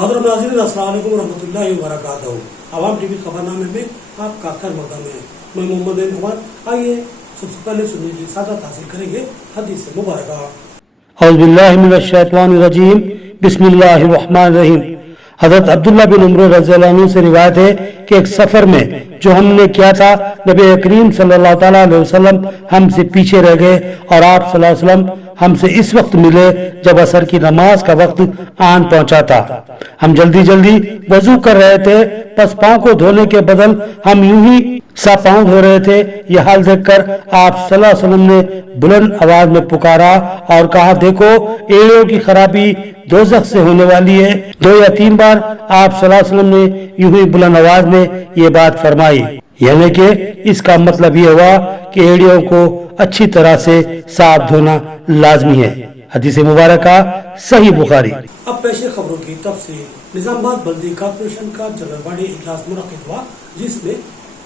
मोहतरम नाज़रीन, अस्सलाम वालेकुम रहमतुल्लाहि व बरकातहू। आवाम टीवी खबरनामे में आपका खैर मक़दम है। मैं मोहम्मद खबर। आइए सबसे पहले सुनने की सादत हासिल करेंगे हदीस मुबारक। औज़ु बिल्लाहि मिनश शैतानिर रजीम, बिस्मिल्लाहिर रहमानिर रहीम। हज़रत अब्दुल्लाह बिन उमर रज़ियल्लाहु अन्हु से रिवायत है कि एक सफर में जो हमने किया था, नबी करीम सल्लल्लाहु तआला अलैहि वसल्लम हमसे पीछे रह गए और आप सल्लल्लाहु अलैहि वसल्लम हमसे इस वक्त मिले जब असर की नमाज का वक्त आन पहुंचा था। हम जल्दी जल्दी वजू कर रहे थे, बस पांव को धोने के बदल हम यूं ही सा पांव धो रहे थे। यह हाल देखकर आप सल्लल्लाहु अलैहि वसल्लम ने बुलंद आवाज में पुकारा और कहा, देखो एड़ियों की खराबी दोज़ख से होने वाली है। 2 या 3 बार आप सल्लल्लाहु अलैहि वसल्लम ने यूं ही बुलंद आवाज में ये बात फरमाई, यानी कि इसका मतलब ये हुआ कि एड़ियों को अच्छी तरह से साफ धोना लाजमी है। हदीस मुबारक का सही बुखारी। अब पेश खबरों की तफसील। निजामाबाद बल्दी कॉर्पोरेशन का जनरल बॉडी इजलास मुनक्किद हुआ, जिसमें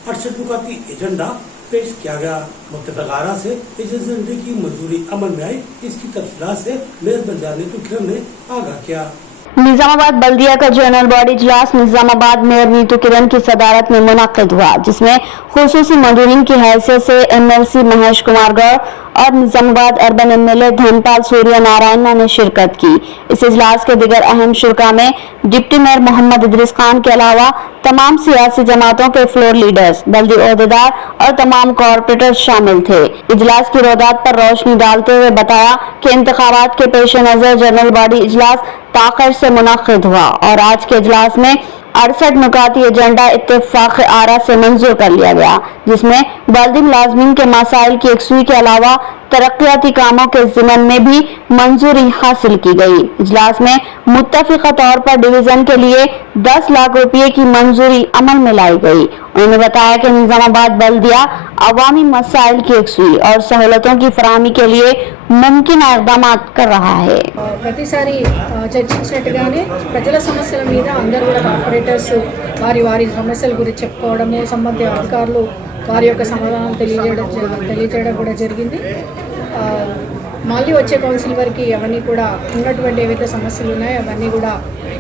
68 नुकाती एजेंडा पेश किया गया। मुत्तफ़िक़ आरा से इस एजेंडे की मंजूरी अमल में आई। इसकी तफसीलात से मेयर बल्दिया नीतू ने आगाह किया। निजामाबाद बल्दिया का जनरल बॉडी इजलास निजामाबाद मेयर नीतू किरण की सदारत में मुनक्किद हुआ, जिसमें खुसूसी मदूरीन की हैसियत से MLC महेश कुमार गौड़ और निजामाबाद अर्बन MLA धनपाल सूर्य नारायण ने शिरकत की। इस इजलास के दिगर अहम शुरका में डिप्टी मेयर मोहम्मद इदरीस खान के अलावा तमाम सियासी जमातों के फ्लोर लीडर्स, बल्दी ओहदेदार और तमाम कॉर्पोरेटर्स शामिल थे। इजलास की रोदात पर रोशनी डालते हुए बताया कि इंतखाबात के पेश नजर जनरल बॉडी इजलास ताख़िर से मुनक्किद हुआ और आज के इजलास में 68 नुकाती एजेंडा इत्तेफाक आरा से मंजूर कर लिया गया, जिसमें बल्दी मुलाजमीन के मसाइल की यकसुई के अलावा तरक्याती कामों के ज़िमन में भी मंजूरी हासिल की गई। इजलास में मुत्तफ़िक़ा तौर पर डिवीज़न के लिए 10 लाख रुपये की मंजूरी अमल में लाई गई। उन्होंने बताया कि निजामाबाद बल्दिया अवामी मसाइल की यकसुई और सहूलतों की फराहमी के लिए मुमकिन इक़दाम कर रहा है। ప్రతిసారి చర్చించినట్టుగానే ప్రజల సమస్యల మీద అందరూ కూడా కార్పొరేటర్స్ వారి సమస్యల గురించి చెప్పుకోవడము, సంబంధిత అధికారులు వారి యొక్క సమాధానాలు తెలియజేయడం కూడా జరిగింది. మళ్ళీ వచ్చే కౌన్సిల్ వరకు అవన్నీ కూడా ఉన్నటువంటి ఏవైతే సమస్యలు ఉన్నాయో అవన్నీ కూడా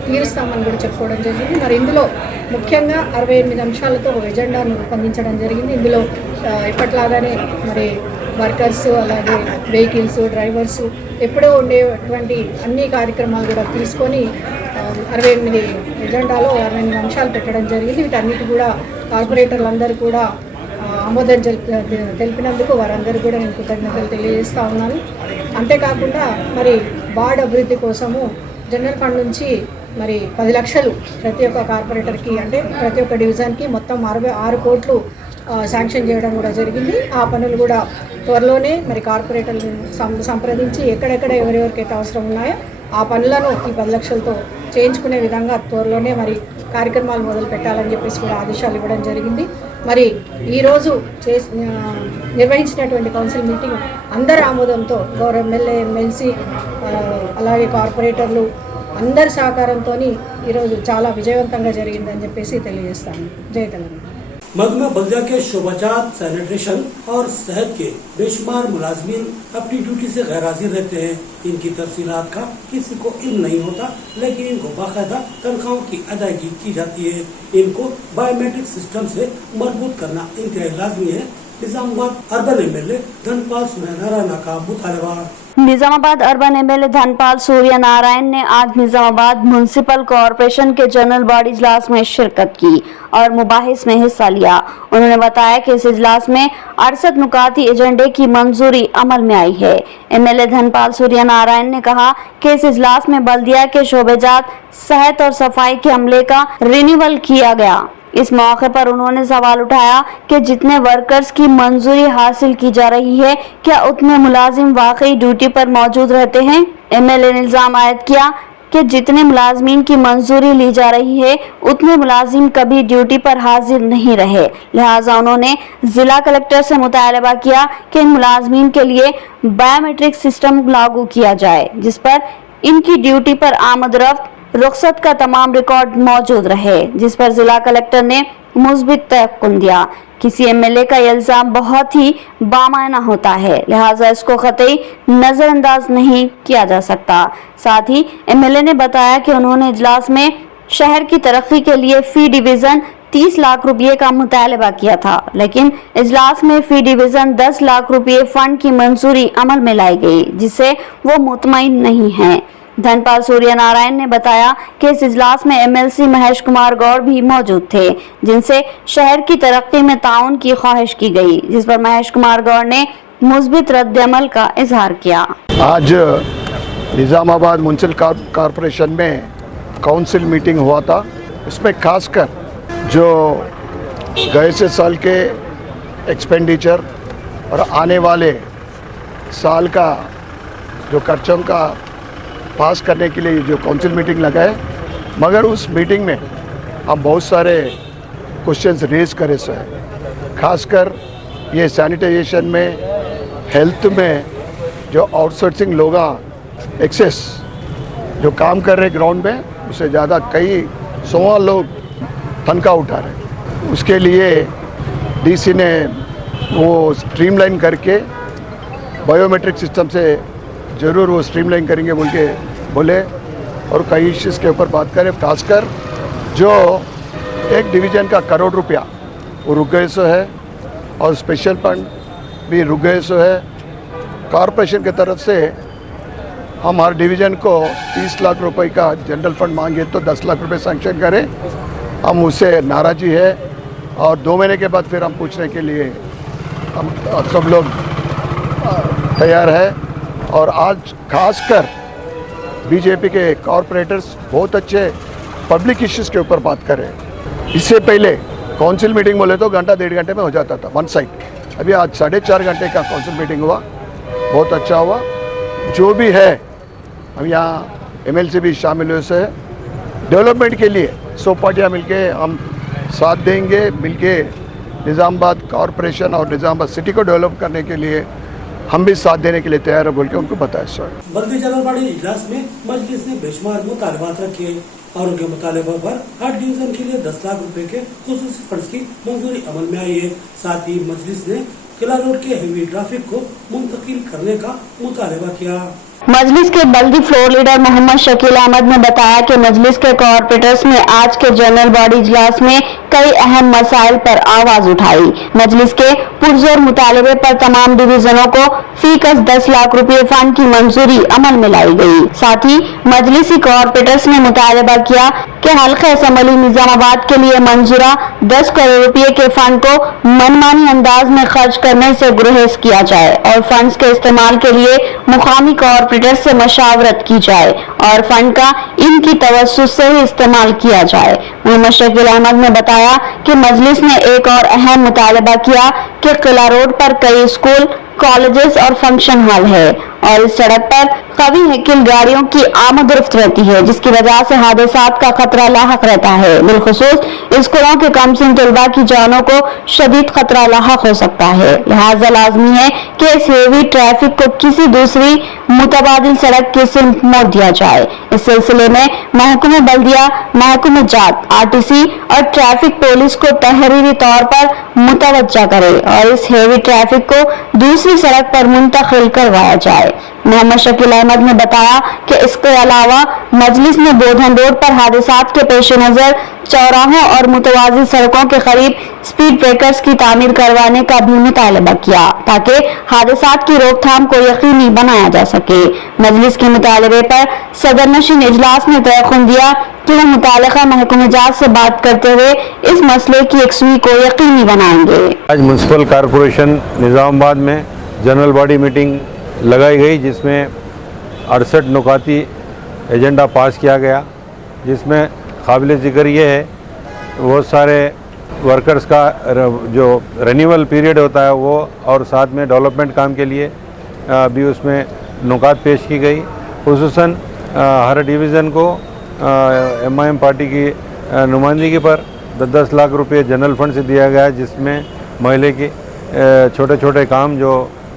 తీరుస్తామని కూడా చెప్పుకోవడం జరిగింది. మరి ఇందులో ముఖ్యంగా 68 అంశాలతో ఎజెండాను రూపొందించడం జరిగింది. ఇందులో ఎప్పట్లాగానే మరి వర్కర్స్, అలాగే వెహికల్స్, డ్రైవర్స్ ఎప్పుడూ ఉండేటువంటి అన్ని కార్యక్రమాలు కూడా తీసుకొని 68 ఎజెండాలో 68 అంశాలు పెట్టడం జరిగింది. వీటన్నిటి కూడా కార్పొరేటర్లందరూ కూడా ఆమోదం తెలిపినందుకు వారందరూ కూడా నేను కృతజ్ఞతలు తెలియజేస్తూ ఉన్నాను. అంతేకాకుండా మరి వార్డ్ అభివృద్ధి కోసము జనరల్ ఫండ్ నుంచి మరి 10 లక్షలు ప్రతి ఒక్క కార్పొరేటర్కి, అంటే ప్రతి ఒక్క డివిజన్కి మొత్తం 66 కోట్లు శాంక్షన్ చేయడం కూడా జరిగింది. ఆ పనులు కూడా త్వరలోనే మరి కార్పొరేటర్లను సంప్రదించి ఎక్కడెక్కడ ఎవరెవరికైతే అవసరం ఉన్నాయో ఆ పనులను ఈ 10 లక్షలతో చేయించుకునే విధంగా త్వరలోనే మరి కార్యక్రమాలు మొదలు పెట్టాలని చెప్పేసి కూడా ఆదేశాలు ఇవ్వడం జరిగింది. మరి ఈరోజు నిర్వహించినటువంటి కౌన్సిల్ మీటింగ్ అందరి ఆమోదంతో గౌరవ MLA, MLC అలాగే కార్పొరేటర్లు అందరి సహకారంతో ఈరోజు చాలా విజయవంతంగా జరిగిందని చెప్పేసి తెలియజేస్తాను. జై తెలంగాణ। मजमा बल्दिया के शोबाजात, सैनिटेशन और सेहत के बेशुमार मुलाजमीन अपनी ड्यूटी से गैर हाजिर रहते हैं। इनकी तफसीलात का किसी को इल्म नहीं होता, लेकिन इनको बाकायदा तनख्वाहों की अदायगी की जाती है। इनको बायोमेट्रिक सिस्टम से मजबूत करना इंतहाई लाजमी है। निजामाबाद अर्बन MLA धनपाल सूर्य नारायण का मुतालबा। निजामाबाद अर्बन MLA धनपाल सूर्य नारायण ने आज निजामाबाद म्युनिसिपल कॉरपोरेशन के जनरल बॉडी इजलास में शिरकत की और मुबाहिस में हिस्सा लिया। उन्होंने बताया कि इस इजलास में 68 नुकाती एजेंडे की मंजूरी अमल में आई है। MLA धनपाल सूर्य नारायण ने कहा कि इस इजलास में बल्दिया के शोबेजात, सेहत और सफाई के अमले का रिन्यूअल किया गया। इस मौके पर उन्होंने सवाल उठाया कि जितने वर्कर्स की मंजूरी हासिल की जा रही है, क्या उतने मुलाजिम वाकई ड्यूटी पर मौजूद रहते हैं। MLA ने इल्जाम आयद किया कि जितने मुलाजमीन की मंजूरी ली जा रही है, उतने मुलाजिम कभी ड्यूटी पर हाजिर नहीं रहे। लिहाजा उन्होंने जिला कलेक्टर से मुतालबा किया कि इन मुलाजमीन के लिए बायोमेट्रिक सिस्टम लागू किया जाए, जिस पर इनकी ड्यूटी पर आमद रफ्त रुखसत का तमाम रिकॉर्ड मौजूद रहे, जिस पर जिला कलेक्टर ने मुस्बित तयक्कुन दिया। किसी एमएलए का इल्जाम बहुत ही बामायना होता है, लिहाजा इसको कतई नजरअंदाज नहीं किया जा सकता। साथ ही एमएलए ने बताया कि उन्होंने इजलास में शहर की तरक्की के लिए फी डिवीजन 30 लाख रुपये का मुतालबा किया था, लेकिन इजलास में फी डिवीजन 10 लाख रुपये फंड की मंजूरी अमल में लाई गई, जिससे वो मुतमईन नहीं हैं। धनपाल सूर्य नारायण ने बताया कि इस इजलास में एमएलसी महेश कुमार गौड़ भी मौजूद थे, जिनसे शहर की तरक्की में ताउन की ख्वाहिश की गई, जिस पर महेश कुमार गौड़ ने मुस्बित रद्द-ए-अमल का इजहार किया। आज निज़ामाबाद म्यूनसिपल कॉरपोरेशन में काउंसिल मीटिंग हुआ था। इसमें खासकर जो गए से साल के एक्सपेंडिचर और आने वाले साल का जो खर्चों का पास करने के लिए जो काउंसिल मीटिंग लगाए, मगर उस मीटिंग में हम बहुत सारे क्वेश्चंस रेज करे से खासकर ये सैनिटाइजेशन में, हेल्थ में जो आउटसोर्सिंग लोग एक्सेस जो काम कर रहे ग्राउंड में, उससे ज़्यादा कई 100 लोग तनख्वाह उठा रहे। उसके लिए डीसी ने वो स्ट्रीमलाइन करके बायोमेट्रिक सिस्टम से ज़रूर वो स्ट्रीमलाइन करेंगे बोले और कई इश्यूज़ के ऊपर बात करें। खासकर जो एक डिवीज़न का करोड़ रुपया वो रुक गए सो है और स्पेशल फंड भी रुक गए सो है। कॉरपोरेशन की तरफ से हम हर डिवीज़न को 30 लाख रुपए का जनरल फंड मांगे तो 10 लाख रुपए सैंक्शन करें, हम उससे नाराज़ी है और 2 महीने के बाद फिर हम पूछने के लिए हम सब लोग तैयार है। और आज खासकर बीजेपी के कॉरपोरेटर्स बहुत अच्छे पब्लिक इश्यूज़ के ऊपर बात कर रहे हैं। इससे पहले काउंसिल मीटिंग बोले तो घंटा 1.5 घंटे में हो जाता था वन साइड, अभी आज 4.5 घंटे का काउंसिल मीटिंग हुआ, बहुत अच्छा हुआ। जो भी है हम यहाँ एमएलसी भी शामिल हुए से डेवलपमेंट के लिए 100 पार्टियाँ मिलके हम साथ देंगे, मिलके निज़ामाबाद कॉरपोरेशन और निज़ामाबाद सिटी को डेवलप करने के लिए हम भी साथ देने के लिए तैयार है बोल के उनको बताया। सर बल्दी जनरल बॉडी इजलास में मजलिस ने बेशुमार मुतालबात रखे और उनके मुतालबों पर 8 डिवीजन के लिए 10 लाख रुपए के खुसूसी फंड्स की मंजूरी अमल में आई है। साथ ही मजलिस ने किला रोड के हेवी ट्रैफिक को मुंतकिल करने का मुतालबा किया। मजलिस के बल्दी फ्लोर लीडर मोहम्मद शकील अहमद ने बताया कि मजलिस के कॉरपोरेटर्स ने आज के जनरल बॉडी इजलास में कई अहम मसाइल पर आवाज उठाई। मजलिस के पुरजोर मुतालबे पर तमाम डिवीजनों को फीकस 10 लाख रुपए फंड की मंजूरी अमल में लाई गई। साथ ही मजलिसी कॉरपोरेटर्स ने मुतालबा किया कि हल्का असम्बली निजामाबाद के लिए मंजूरा 10 करोड़ रुपए के फंड को मनमानी अंदाज में खर्च करने से गुरेज किया जाए और फंड्स के इस्तेमाल के लिए मुकामी कॉरपोरेटर से मशावरत की जाए और फंड का इनकी तवज्जुह से ही इस्तेमाल किया जाए। मोहम्मद शकील अहमद ने बताया कि मजलिस ने एक और अहम मुतालबा किया कि किला रोड पर कई स्कूल, कॉलेजेस और फंक्शन हॉल है और इस सड़क पर कभी हैकिल गाड़ियों की आमद-ओ-रफ्त रहती है, जिसकी वजह से हादसात का खतरा लाहक रहता है। बिलखुसूस स्कूलों के कमसिन तलबा की जानों को शदीद खतरा लाहक हो सकता है, लिहाजा लाजमी है कि इस हेवी ट्रैफिक को किसी दूसरी मुतबादिल सड़क की सिमत मोड़ दिया जाए। इस सिलसिले में महकमे बल्दिया, महकमे जात, आरटीसी और ट्रैफिक पुलिस को तहरीरी तौर पर मुतवज्जा करे और इस हेवी ट्रैफिक को दूसरी सड़क पर मुंतकिल करवाया जाए। मोहम्मद शकील अहमद ने बताया कि इसके अलावा मजलिस ने बोधन रोड पर हादसात के पेश नजर चौराहों और मुतवाज़ी सड़कों के करीब स्पीड ब्रेकर्स की तामीर करवाने का भी मुतालबा किया ताकि हादसात की रोकथाम को यकीनी बनाया जा सके। मजलिस के मुतालबे पर सदर नशीन इजलास ने तयख्खुन दिया कि वो मुतालिका महकमे जात से बात करते हुए इस मसले की यकसुई को यकीनी बनाएंगे। आज म्यूनसिपल कॉरपोरेशन निज़ामाबाद में जनरल बॉडी मीटिंग लगाई गई, जिसमें 68 नुकाती एजेंडा पास किया गया, जिसमें काबिल ज़िक्र ये है बहुत सारे वर्कर्स का जो रिन्यूअल पीरियड होता है वो, और साथ में डेवलपमेंट काम के लिए भी उसमें नुकात पेश की गई। खुसूसन हर डिवीज़न को एमआईएम पार्टी की नुमाइंदगी पर 10 लाख रुपए जनरल फंड से दिया गया, जिसमें महल्ले के छोटे छोटे काम जो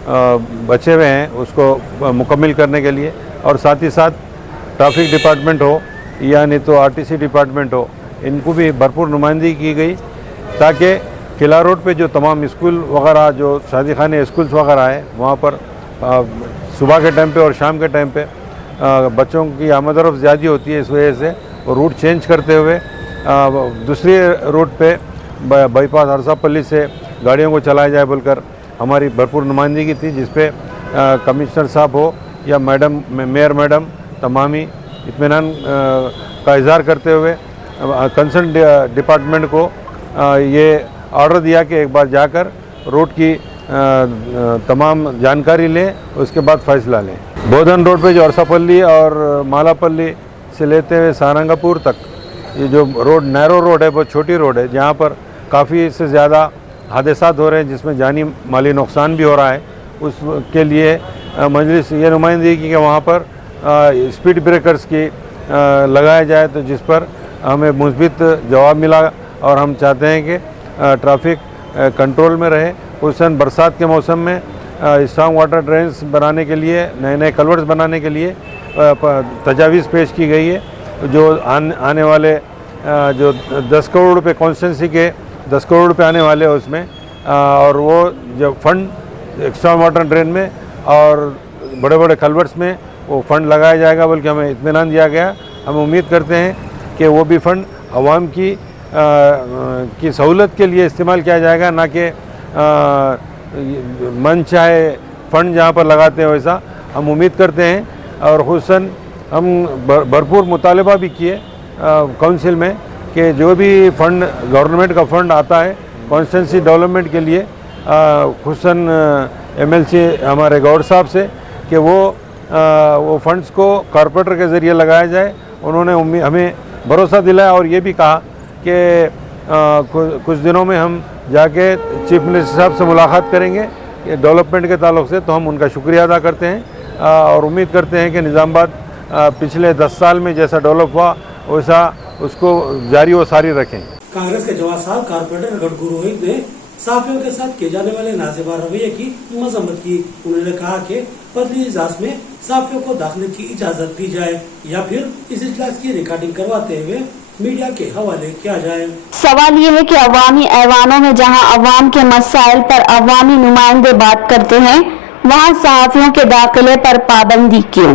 बचे हुए हैं उसको मुकम्मल करने के लिए, और साथ ही साथ ट्रैफिक डिपार्टमेंट हो या नहीं तो आरटीसी डिपार्टमेंट हो, इनको भी भरपूर नुमाइंदगी की गई ताकि किला रोड पे जो तमाम स्कूल वगैरह जो शादी खाने स्कूल्स वगैरह है वहाँ पर सुबह के टाइम पे और शाम के टाइम पे बच्चों की आमद-ओ-रफ्त ज़्यादा होती है, इस वजह से वो रूट चेंज करते हुए दूसरी रूट पे बाईपास हरसापल्ली से गाड़ियों को चलाया जाए बोलकर हमारी भरपूर नुमाइंदगी थी, जिस पे कमिश्नर साहब हो या मैडम मेयर मैडम तमामी इत्मीनान का इजहार करते हुए कंसर्न डिपार्टमेंट को ये ऑर्डर दिया कि एक बार जाकर रोड की तमाम जानकारी लें, उसके बाद फैसला लें। बोधन रोड पे जो अरसापल्ली और मालापल्ली से लेते हुए सारंगापुर तक ये जो रोड नैरो रोड है, बहुत छोटी रोड है, जहाँ पर काफ़ी से ज़्यादा हादसात हो रहे हैं, जिसमें जानी माली नुकसान भी हो रहा है। उसके लिए मजलिस ये नुमाइंदगी की कि वहाँ पर स्पीड ब्रेकर्स की लगाया जाए, तो जिस पर हमें मुस्बित जवाब मिला और हम चाहते हैं कि ट्रैफिक कंट्रोल में रहे। खुसूसन बरसात के मौसम में स्ट्रॉन्ग वाटर ड्रेन्स बनाने के लिए, नए नए कलवर्ट्स बनाने के लिए तजावीज़ पेश की गई है, जो आने वाले जो 10 करोड़ रुपये कॉन्स्टिट्यूंसी के 10 करोड़ रुपये आने वाले हैं उसमें, और वो जो फंड स्ट्रॉन्ग वाटर ड्रेन में और बड़े बड़े कलवर्ट्स में वो फंड लगाया जाएगा बल्कि हमें इत्मीनान दिया गया। हम उम्मीद करते हैं कि वो भी फंड आवाम की सहूलत के लिए इस्तेमाल किया जाएगा, ना कि मन चाहे फंड जहाँ पर लगाते हैं वैसा। हम उम्मीद करते हैं और खुसूसन हम भरपूर मुतालबा भी किए काउंसिल में कि जो भी फंड गवर्नमेंट का फंड आता है कॉन्स्टिट्यूंसी डेवलपमेंट के लिए, खुसूसन एमएलसी हमारे गौर साहब से कि वो फंड्स को कॉरपोरेटर के ज़रिए लगाया जाए। उन्होंने हमें भरोसा दिलाया और ये भी कहा कि कुछ दिनों में हम जाके चीफ मिनिस्टर साहब से मुलाकात करेंगे डेवलपमेंट के ताल्लुक़ से, तो हम उनका शुक्रिया अदा करते हैं और उम्मीद करते हैं कि निज़ामाबाद पिछले 10 साल में जैसा डेवलप हुआ वैसा उसको जारी व सारी रखें। कांग्रेस के जवाब साहब कारपोरेटर गढ़गू रोहित ने साफियों के साथ किए जाने वाले नाजेबार रवैये की मजम्मत की। उन्होंने कहा कि बदली इजलास में साफियों को दाखिले की इजाजत दी जाए या फिर इस इजलास की रिकॉर्डिंग करवाते हुए मीडिया के हवाले किया जाए। सवाल ये है कि अवामी ऐवानों में जहां अवाम के मसाइल पर अवामी नुमाइंदे बात करते हैं, वहां सहाफियों के दाखिले पर पाबंदी क्यों?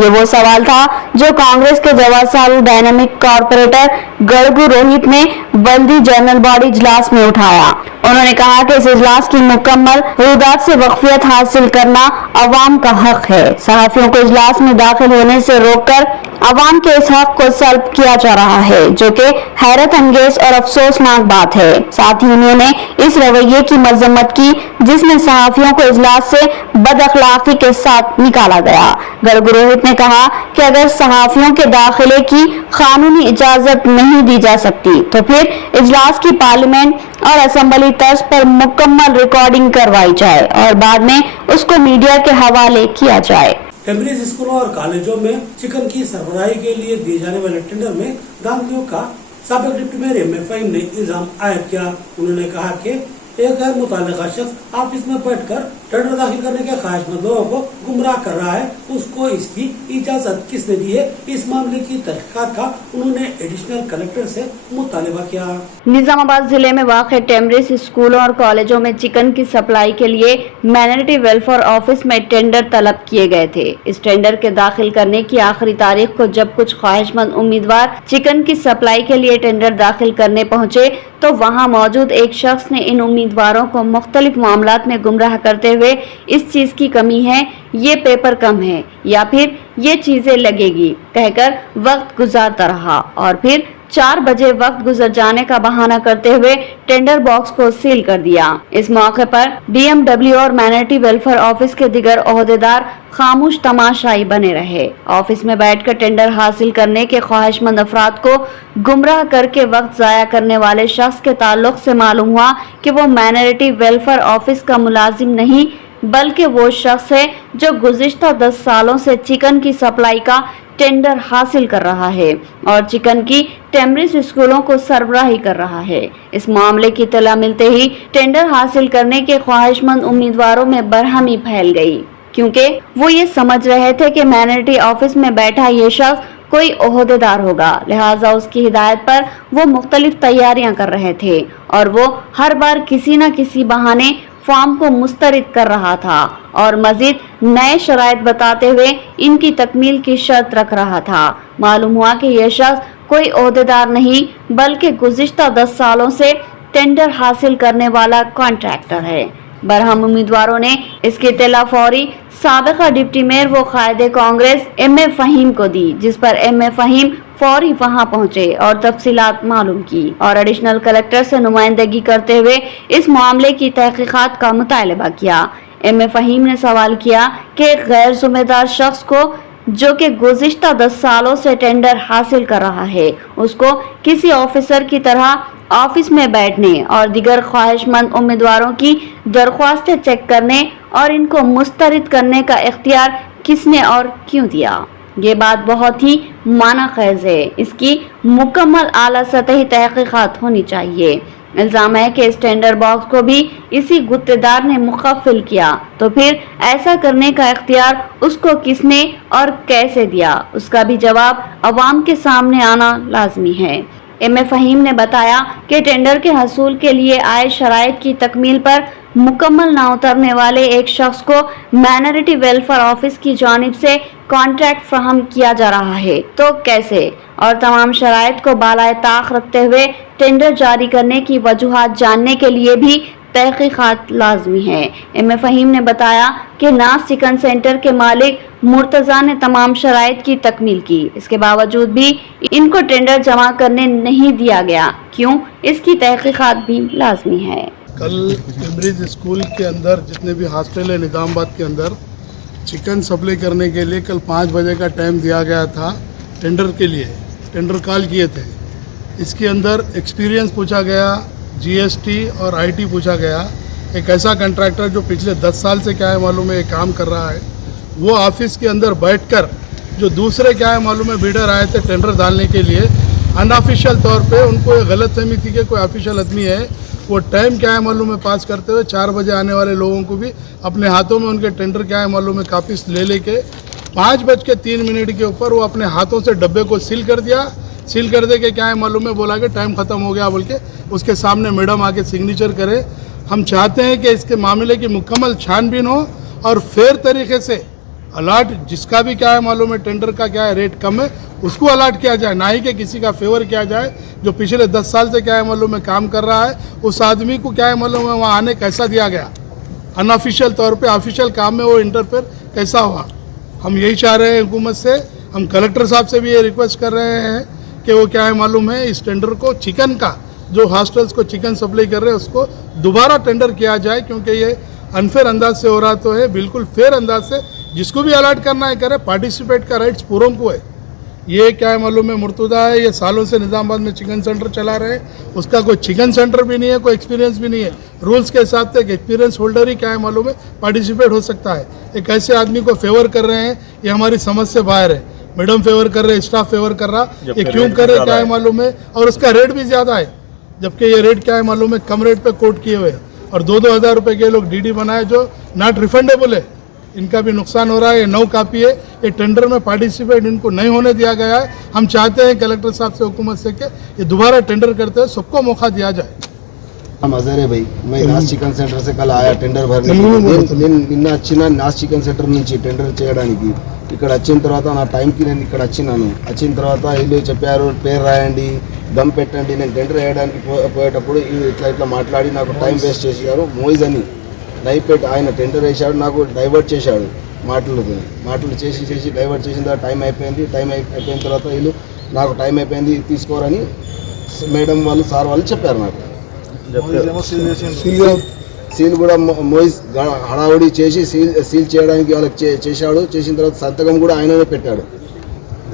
ये वो सवाल था जो कांग्रेस के जवाब डायनामिक कॉर्पोरेटर गढ़गू रोहित ने बल्दी जनरल बॉडी इजलास में उठाया। उन्होंने कहा कि इस इजलास की मुकम्मल रुदात से वक्फियत हासिल करना अवाम का हक है। सहाफियों को इजलास में दाखिल होने से रोककर अवाम के इस हक को सल्ब किया जा रहा है, जो कि हैरत अंगेज और अफसोसनाक बात है। साथ ही उन्होंने इस रवैये की मजम्मत की जिसमें सहाफियों को इजलास से बदअखलाकी के साथ निकाला गया। गढ़गू रोहित ने कहा कि अगर सहाफियों के दाखिले की कानूनी इजाजत नहीं दी जा सकती तो फिर इजलास की पार्लियामेंट और असेंबली तर्ज पर मुकम्मल रिकॉर्डिंग करवाई जाए और बाद में उसको मीडिया के हवाले किया जाए। कैम्ब्रिज स्कूलों और कॉलेजों में चिकन की सरबराही के लिए दिए जाने वाले टेंडर में धांधलियों का साबिक डिप्टी मेयर एम फ़हीम ने इल्जाम आयद किया। उन्होंने कहा कि एक गैर मुताल्लिका शख्स ऑफिस में बैठकर टेंडर दाखिल करने के ख्वाहिशमंद लोगों को गुमराह कर रहा है, उसको इसकी इजाजत किसने दी है? इस मामले की तहकीकात का उन्होंने एडिशनल कलेक्टर से मुतालिबा किया। निजामाबाद जिले में वाक़ टेम्ब्रिज स्कूलों और कॉलेजों में चिकन की सप्लाई के लिए माइनॉरिटी वेलफेयर ऑफिस में टेंडर तलब किए गए थे। इस टेंडर के दाखिल करने की आखिरी तारीख को जब कुछ ख्वाहिशमंद उम्मीदवार चिकन की सप्लाई के लिए टेंडर दाखिल करने पहुँचे तो वहाँ मौजूद एक शख्स ने इन उम्मीदवारों को मुख्तलिफ मामलात में गुमराह करते हुए इस चीज की कमी है, ये पेपर कम है या फिर ये चीजें लगेगी कहकर वक्त गुजारता रहा और फिर 4 बजे वक्त गुजर जाने का बहाना करते हुए टेंडर बॉक्स को सील कर दिया। इस मौके पर DMW और माइनॉरिटी वेलफेयर ऑफिस के दिगर ओहदेदार खामोश तमाशाई बने रहे। ऑफिस में बैठकर टेंडर हासिल करने के ख्वाहिशमंद अफराद को गुमराह करके वक्त जाया करने वाले शख्स के ताल्लुक से मालूम हुआ कि वो माइनॉरिटी वेलफेयर ऑफिस का मुलाजिम नहीं बल्कि वो शख्स है जो गुज़िश्ता 10 सालों से चिकन की सप्लाई का टेंडर हासिल कर रहा है और चिकन की टेम्ब्रिज स्कूलों को सरबराही कर रहा है। इस मामले की इत्तला मिलते ही टेंडर हासिल करने के ख्वाहिशमंद उम्मीदवारों में बरहमी फैल गई, क्योंकि वो ये समझ रहे थे कि माइनॉरिटी ऑफिस में बैठा ये शख्स कोई ओहदेदार होगा, लिहाजा उसकी हिदायत पर वो मुख्तलिफ तैयारियां कर रहे थे और वो हर बार किसी न किसी बहाने फॉर्म को मुस्तरद कर रहा था और मजीद नए शराइत बताते हुए इनकी तकमील की शर्त रख रहा था। मालूम हुआ कि यह शख्स कोई ओहदेदार नहीं बल्कि गुज़िश्ता 10 सालों से टेंडर हासिल करने वाला कॉन्ट्रैक्टर है। बरहम उम्मीदवारों ने इसकी इत्तला फौरी साबिका डिप्टी मेयर व कायदे कांग्रेस एम.ए. फ़हीम को दी, जिस पर एम.ए. फ़हीम फौरी वहां पहुंचे और तफसीलात मालूम की और एडिशनल कलेक्टर से नुमाइंदगी करते हुए इस मामले की तहकीकात का मुतालबा किया। एम.ए. फ़हीम ने सवाल किया कि एक गैर जिम्मेदार शख्स को जो कि गुज़िश्ता 10 सालों से टेंडर हासिल कर रहा है, उसको किसी ऑफिसर की तरह ऑफिस में बैठने और दिगर ख्वाहिशमंद उम्मीदवारों की दरख्वास्तें चेक करने और इनको मुस्तरद करने का इख्तियार किसने और क्यों दिया। ये बात बहुत ही माना ख़ेज़ है, इसकी मुकम्मल आला सतही तहकीकात होनी चाहिए। इल्ज़ाम है कि इस टेंडर बॉक्स को भी इसी गुत्तेदार ने मुकफ़िल किया, तो फिर ऐसा करने का इख्तियार उसको किसने और कैसे दिया, उसका भी जवाब अवाम के सामने आना लाजमी है। एम.ए. फ़हीम ने बताया कि टेंडर के हसूल के लिए आए शराइत की तकमील पर मुकम्मल ना उतरने वाले एक शख्स को माइनॉरिटी वेलफेयर ऑफिस की जानिब से कॉन्ट्रैक्ट फराहम किया जा रहा है, तो कैसे, और तमाम शराइत को बालाए ताक रखते हुए टेंडर जारी करने की वजूहात जानने के लिए भी तहकीकात लाजमी है। एम.ए. फ़हीम ने बताया कि नास चिकन सेंटर के मालिक मुर्तज़ा ने तमाम शराइत की तकमील की, इसके बावजूद भी इनको टेंडर जमा करने नहीं दिया गया, क्यों, इसकी तहकीकात भी लाजमी है। कल कैम्ब्रिज स्कूल के अंदर जितने भी हॉस्टल है निज़ामाबाद के अंदर चिकन सप्लाई करने के लिए कल 5 बजे का टाइम दिया गया था टेंडर के लिए, टेंडर कॉल किए थे। इसके अंदर एक्सपीरियंस पूछा गया, जीएसटी और आईटी पूछा गया। एक ऐसा कंट्रैक्टर जो पिछले 10 साल से क्या है मालूम है काम कर रहा है, वो ऑफिस के अंदर बैठकर जो दूसरे क्या है मालूम है बिल्डर आए थे टेंडर डालने के लिए, अनऑफिशियल तौर पे उनको ये गलतफहमी थी कि कोई ऑफिशियल आदमी है, वो टाइम क्या है मालूम है पास करते हुए 4 बजे आने वाले लोगों को भी अपने हाथों में उनके टेंडर क्या है मालूम है कापीस ले के 5:03 के ऊपर वो अपने हाथों से डब्बे को सील कर दिया। सील कर दे के क्या है मालूम है बोला कि टाइम ख़त्म हो गया बोल के उसके सामने मैडम आके सिग्नेचर करे। हम चाहते हैं कि इसके मामले की मुकम्मल छानबीन हो और फेयर तरीके से अलाट जिसका भी क्या है मालूम है टेंडर का क्या है रेट कम है उसको अलाट किया जाए, ना ही कि किसी का फेवर किया जाए जो पिछले 10 साल से क्या है मालूम है काम कर रहा है, उस आदमी को क्या है मालूम है वहाँ आने कैसा दिया गया, अनऑफिशियल तौर पे ऑफिशियल काम में वो इंटरफेयर कैसा हुआ। हम यही चाह रहे हैं हुकूमत से, हम कलेक्टर साहब से भी ये रिक्वेस्ट कर रहे हैं कि वो क्या है मालूम है इस टेंडर को चिकन का जो हॉस्टल्स को चिकन सप्लाई कर रहे हैं उसको दोबारा टेंडर किया जाए, क्योंकि ये अनफेयर अंदाज से हो रहा तो है, बिल्कुल फेयर अंदाज से जिसको भी अलाट करना है करे, पार्टिसिपेट का राइट्स पूरों को है। ये क्या है मालूम है मुर्तज़ा है, ये सालों से निज़ामाबाद में चिकन सेंटर चला रहे हैं, उसका कोई चिकन सेंटर भी नहीं है, कोई एक्सपीरियंस भी नहीं है। रूल्स के हिसाब से एक एक्सपीरियंस होल्डर ही क्या है मालूम है पार्टिसिपेट हो सकता है। एक ऐसे आदमी को फेवर कर रहे हैं, ये हमारी समझ से बाहर है। मैडम फेवर कर रहे, स्टाफ फेवर कर रहा, ये क्यों कर रहे क्या है मालूम है, और उसका रेट भी ज़्यादा है, जबकि ये रेट क्या है मालूम है कम रेट पे कोट किए हुए और 2-2 हज़ार रुपये के लोग डीडी बनाए जो नॉट रिफंडेबल है, इनका भी नुकसान हो रहा है। ये 9 कापी है, ये टेंडर में पार्टिसिपेट इनको नहीं होने दिया गया है। हम चाहते हैं कलेक्टर साहब से हुकूमत से कि ये दोबारा टेंडर करते हुए सबको मौका दिया जाए। अजहर है भाई, मैं नास चिकन सेंटर से कल आया टेండర్ భర్నే నేను నిన్న వచ్చిన నాస్ చికెన్ సెంటర్ నుంచి టెండర్ చేయడానికి ఇక్కడ వచ్చిన తర్వాత నా టైంకి నేను ఇక్కడ వచ్చినాను। వచ్చిన తర్వాత వీళ్ళు చెప్పారు పేరు రాయండి దమ్ పెట్టండి, నేను టెండర్ వేయడానికి పోయేటప్పుడు ఇట్లా మాట్లాడి నాకు టైం వేస్ట్ చేశారు। మోయిజ్ అని నైపేట్ ఆయన టెండర్ వేశాడు, నాకు డైవర్ట్ చేశాడు మాటలు చేసి డైవర్ట్ చేసిన తర్వాత టైం అయిపోయిన తర్వాత వీళ్ళు నాకు టైం అయిపోయింది తీసుకోరని మేడం వాళ్ళు సార్ వాళ్ళు చెప్పారు నాకు। సీల్ కూడా మోయిజ్ హడావుడి చేసి సీల్ చేయడానికి వాళ్ళకి చేశాడు, చేసిన తర్వాత సంతకం కూడా ఆయననే పెట్టాడు।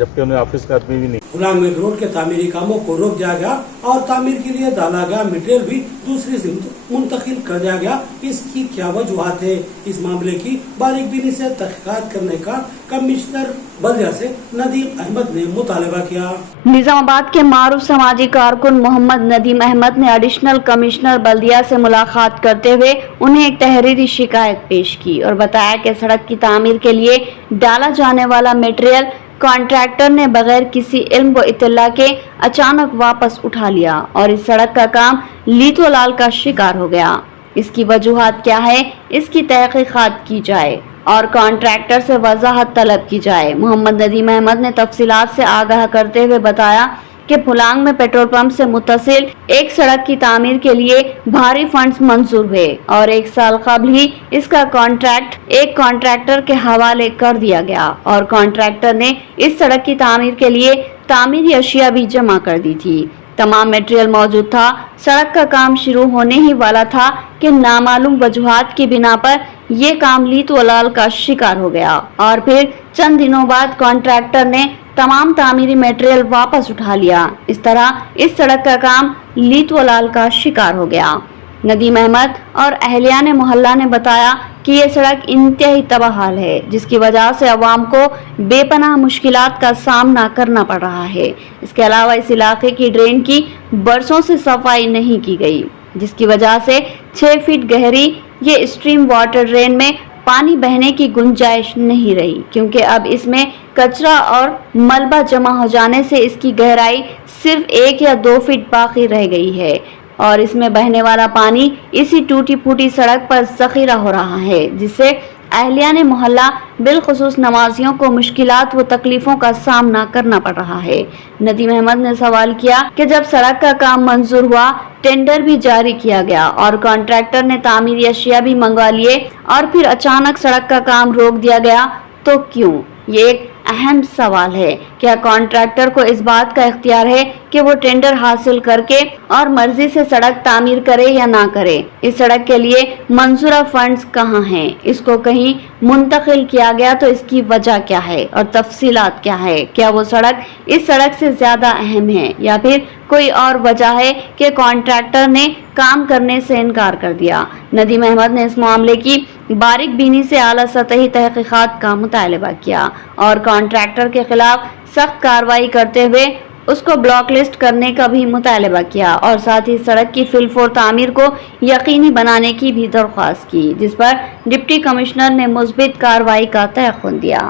जबकि उन्हें ऑफिस का आदमी भी नहीं। गुलाम रोड के तामीरी कामों को रोक दिया गया और तामीर के लिए डाला गया मटेरियल भी दूसरी जिम्मे मुंतकिल कर दिया गया। इसकी क्या वजूहत है, इस मामले की बारीकबीनी से तहकीकात करने का कमिश्नर बल्दिया से नदीम अहमद ने मुतालबा किया। निजामाबाद के मारूफ समाजी कारकुन मोहम्मद नदीम अहमद ने एडिशनल कमिश्नर बल्दिया से मुलाकात करते हुए उन्हें एक तहरीरी शिकायत पेश की और बताया कि सड़क की तामीर के लिए डाला जाने वाला मटेरियल कॉन्ट्रैक्टर ने बगैर किसी इल्म व इत्तला के अचानक वापस उठा लिया और इस सड़क का काम लीतोलाल का शिकार हो गया। इसकी वजूहात क्या है, इसकी तहकीकात की जाए और कॉन्ट्रैक्टर से वजाहत तलब की जाए। मोहम्मद नदीम अहमद ने तफसीलात से आगाह करते हुए बताया कि फुलांग में पेट्रोल पंप से मुत्तसिल एक सड़क की तामीर के लिए भारी फंड्स मंजूर हुए और 1 साल कबल ही इसका कॉन्ट्रैक्ट एक कॉन्ट्रैक्टर के हवाले कर दिया गया और कॉन्ट्रैक्टर ने इस सड़क की तामीर के लिए तामीरी अशिया भी जमा कर दी थी। तमाम मटेरियल मौजूद था। सड़क का काम शुरू होने ही वाला था कि नामालूम वजूहात की बिना पर ये काम लीतोलाल का शिकार हो गया और फिर चंद दिनों बाद कॉन्ट्रैक्टर ने तमाम तामीरी मटेरियल वापस उठा लिया। इस तरह इस सड़क का काम लीतोलाल का शिकार हो गया। नदीम अहमद और अहलियान मोहल्ला ने बताया कि ये सड़क इंतहाई तबाहाल है, जिसकी वजह से अवाम को बेपनाह मुश्किलात का सामना करना पड़ रहा है। इसके अलावा इस इलाके की ड्रेन की बरसों से सफाई नहीं की गई, जिसकी वजह से 6 फीट गहरी ये स्ट्रीम वाटर ड्रेन में पानी बहने की गुंजाइश नहीं रही, क्योंकि अब इसमें कचरा और मलबा जमा हो जाने से इसकी गहराई सिर्फ 1 या 2 फीट बाकी रह गई है और इसमें बहने वाला पानी इसी टूटी फूटी सड़क पर ज़ख़ीरा हो रहा है, जिससे अहलियान मोहल्ला बिलखुसूस नमाजियों को मुश्किलात व तकलीफ़ों का सामना करना पड़ रहा है। नदीम अहमद ने सवाल किया कि जब सड़क का काम मंजूर हुआ, टेंडर भी जारी किया गया और कॉन्ट्रैक्टर ने तामीरी अशिया भी मंगवा लिए और फिर अचानक सड़क का काम रोक दिया गया, तो क्यों? ये एक अहम सवाल है। क्या कॉन्ट्रैक्टर को इस बात का इख्तियार है कि वो टेंडर हासिल करके और मर्जी से सड़क तामीर करे या ना करे? इस सड़क के लिए मंजूरा फंड्स कहाँ हैं? इसको कहीं मुंतकिल किया गया तो इसकी वजह क्या है और तफसीलात क्या है? क्या वो सड़क इस सड़क से ज्यादा अहम है या फिर कोई और वजह है कि कॉन्ट्रैक्टर ने काम करने से इनकार कर दिया? नदीम अहमद ने इस मामले की बारीक बीनी से आला सतही तहकीकात का मुतालबा किया और कॉन्ट्रैक्टर के खिलाफ सख्त कार्रवाई करते हुए उसको ब्लॉक लिस्ट करने का भी मुतालबा किया और साथ ही सड़क की फिलफोर तामीर को यकीनी बनाने की भी दरख्वास्त की, जिस पर डिप्टी कमिश्नर ने मुस्बित कार्रवाई का तयक़ुन दिया।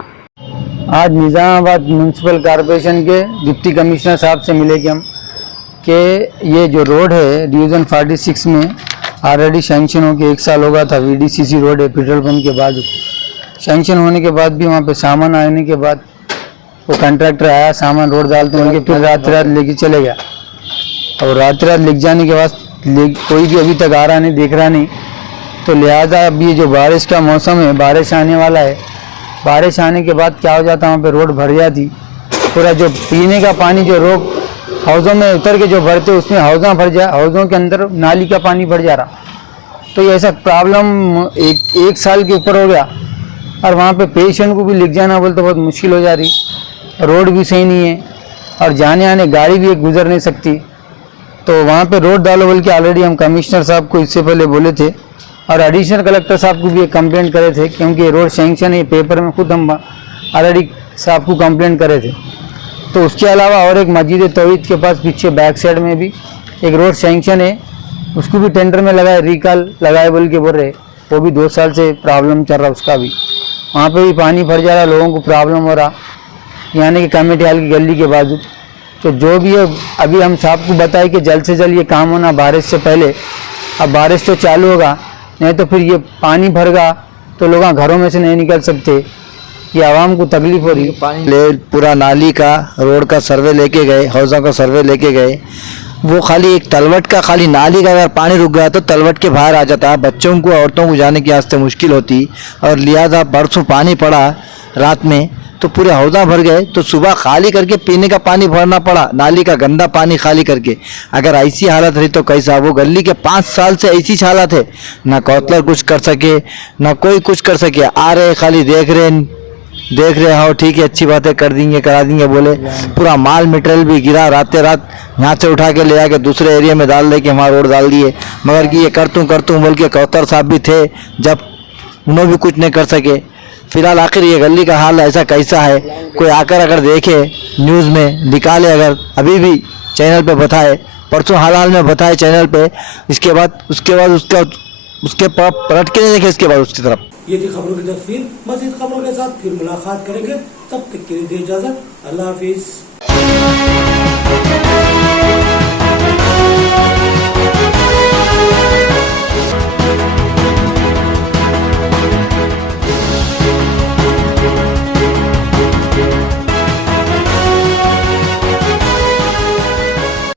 आज निज़ामाबाद म्यूनसिपल कॉरपोरेशन के डिप्टी कमिश्नर साहब से मिले कि हम कि ये जो रोड है डिवीज़न 46 में ऑलरेडी सैंक्शन हो के 1 साल हो गया था। VDCC रोड है, पेट्रोल पंप के बाद सैंक्शन होने के बाद भी वहाँ पे सामान आने के बाद वो कॉन्ट्रैक्टर आया, सामान रोड डालते उनके फिर रात लेके चले गया और रात लेके जाने के बाद कोई भी अभी तक आ रहा नहीं, देख रहा नहीं। तो लिहाजा अभी जो बारिश का मौसम है, बारिश आने वाला है, बारिश आने के बाद क्या हो जाता वहाँ पे रोड भर जाती, पूरा जो पीने का पानी जो रोक हौज़ों में उतर के जो भरते उसमें हौज़ों के अंदर नाली का पानी भर जा रहा। तो ये ऐसा प्रॉब्लम एक साल के ऊपर हो गया और वहाँ पे पेशेंट को भी लिख जाना बोलते बहुत मुश्किल हो जा रही। रोड भी सही नहीं है और जाने आने गाड़ी भी एक गुजर नहीं सकती। तो वहाँ पे रोड डालो बोल के ऑलरेडी हम कमिश्नर साहब को इससे पहले बोले थे और एडिशनल कलेक्टर साहब को भी एक कंप्लेंट करे थे, क्योंकि रोड सैंक्शन है, पेपर में खुद हम ऑलरेडी साहब को कंप्लेंट करे थे। तो उसके अलावा और एक मस्जिद तौहीद के पास पीछे बैक साइड में भी एक रोड सैंक्शन है, उसको भी टेंडर में लगाए, रिकॉल लगाए बोल के बोल रहे, वो भी 2 साल से प्रॉब्लम चल रहा उसका भी। वहाँ पे भी पानी भर जा रहा, लोगों को प्रॉब्लम हो रहा, यानी कि कमेटी हाल की गली के बाजू। तो जो भी है अभी हम साहब को बताए कि जल्द से जल्द ये काम होना बारिश से पहले। अब बारिश तो चालू होगा, नहीं तो फिर ये पानी भरगा तो लोग घरों में से नहीं निकल सकते, ये आवाम को तकलीफ हो रही है। पूरा नाली का रोड का सर्वे लेके गए, हौज़ों का सर्वे लेके गए, वो खाली एक तलवट का, खाली नाली का अगर पानी रुक गया तो तलवट के बाहर आ जाता है, बच्चों को औरतों को जाने के वास्ते मुश्किल होती। और लिहाजा परसों पानी पड़ा रात में तो पूरे हौज़ा भर गए, तो सुबह खाली करके पीने का पानी भरना पड़ा, नाली का गंदा पानी खाली करके। अगर ऐसी हालत रही तो कैसा? वो गली के 5 साल से ऐसी हालत है, ना कौंसलर कुछ कर सके, ना कोई कुछ कर सके। आ रहे खाली देख रहे हो, ठीक है अच्छी बात है, कर देंगे करा देंगे बोले। पूरा माल मटेरियल भी गिरा, रातें रात यहाँ से उठा के ले आके दूसरे एरिया में डाल दे के हमारा रोड डाल दिए। मगर कि ये करतूँ बोल के कौतर साहब भी थे, जब उन्होंने भी कुछ नहीं कर सके। फिलहाल आखिर ये गली का हाल ऐसा कैसा है, कोई आकर अगर देखे न्यूज़ में निकाले, अगर अभी भी चैनल पे बताए, परसों हाल में बताए चैनल पे, उसके बाद उसका उसके पलट के नहीं देखे इसके बाद उसकी तरफ। ये थी खबरों की तस्वीर। मज़ीद खबरों के साथ फिर मुलाकात करेंगे, तब तक के लिए दे इजाजत। अल्लाह हाफिज।